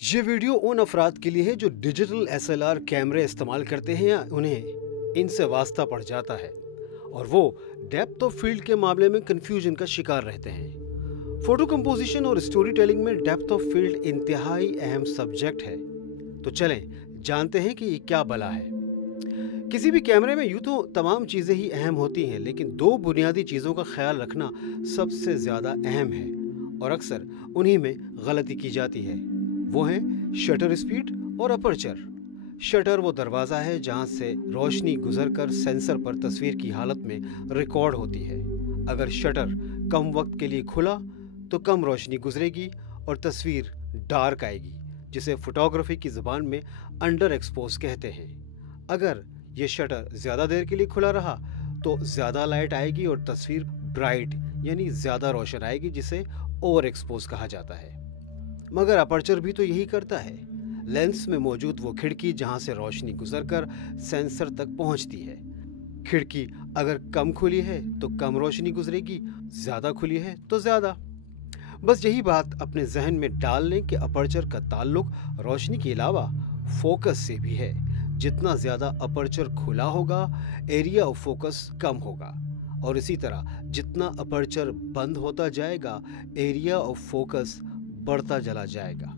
ये वीडियो उन अफराद के लिए है जो डिजिटल एसएलआर कैमरे इस्तेमाल करते हैं या उन्हें इनसे वास्ता पड़ जाता है और वो डेप्थ ऑफ फील्ड के मामले में कंफ्यूजन का शिकार रहते हैं। फोटो कंपोजिशन और स्टोरी टेलिंग में डेप्थ ऑफ फील्ड इंतहाई अहम सब्जेक्ट है। तो चलें जानते हैं कि ये क्या बला है। किसी भी कैमरे में यूं तो तमाम चीज़ें ही अहम होती हैं, लेकिन दो बुनियादी चीज़ों का ख्याल रखना सबसे ज़्यादा अहम है और अक्सर उन्हीं में गलती की जाती है। वो हैं शटर स्पीड और अपर्चर। शटर वो दरवाज़ा है जहाँ से रोशनी गुजरकर सेंसर पर तस्वीर की हालत में रिकॉर्ड होती है। अगर शटर कम वक्त के लिए खुला तो कम रोशनी गुजरेगी और तस्वीर डार्क आएगी, जिसे फोटोग्राफी की ज़बान में अंडर एक्सपोज कहते हैं। अगर ये शटर ज़्यादा देर के लिए खुला रहा तो ज़्यादा लाइट आएगी और तस्वीर ब्राइट यानी ज़्यादा रोशन आएगी, जिसे ओवर एक्सपोज कहा जाता है। मगर अपर्चर भी तो यही करता है। लेंस में मौजूद वो खिड़की जहां से रोशनी गुजरकर सेंसर तक पहुंचती है। खिड़की अगर कम खुली है तो कम रोशनी गुजरेगी, ज़्यादा खुली है तो ज़्यादा। बस यही बात अपने जहन में डाल लें कि अपर्चर का ताल्लुक रोशनी के अलावा फोकस से भी है। जितना ज़्यादा अपर्चर खुला होगा, एरिया ऑफ फोकस कम होगा, और इसी तरह जितना अपर्चर बंद होता जाएगा, एरिया ऑफ फोकस बढ़ता चला जाएगा।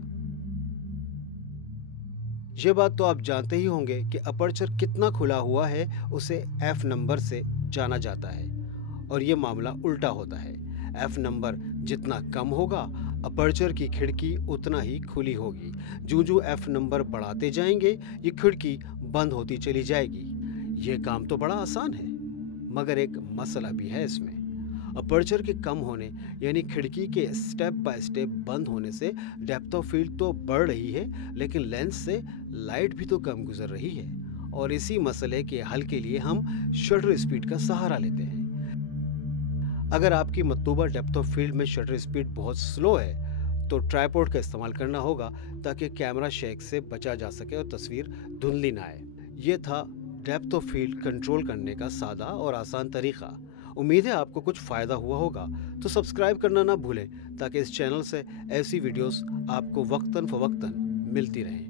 ये बात तो आप जानते ही होंगे कि अपर्चर कितना खुला हुआ है उसे एफ नंबर से जाना जाता है, और ये मामला उल्टा होता है। एफ नंबर जितना कम होगा, अपर्चर की खिड़की उतना ही खुली होगी। जो एफ नंबर बढ़ाते जाएंगे, ये खिड़की बंद होती चली जाएगी। ये काम तो बड़ा आसान है, मगर एक मसला भी है इसमें। अपर्चर के कम होने यानी खिड़की के स्टेप बाय स्टेप बंद होने से डेप्थ ऑफ फील्ड तो बढ़ रही है, लेकिन लेंस से लाइट भी तो कम गुजर रही है। और इसी मसले के हल के लिए हम शटर स्पीड का सहारा लेते हैं। अगर आपकी मतलूबा डेप्थ ऑफ फील्ड में शटर स्पीड बहुत स्लो है तो ट्राइपॉड का इस्तेमाल करना होगा ताकि कैमरा शेक से बचा जा सके और तस्वीर धुंधली ना आए। ये था डेप्थ ऑफ फील्ड कंट्रोल करने का सादा और आसान तरीका। उम्मीद है आपको कुछ फ़ायदा हुआ होगा, तो सब्सक्राइब करना ना भूलें ताकि इस चैनल से ऐसी वीडियोस आपको वक्तन फ़वक्तन मिलती रहें।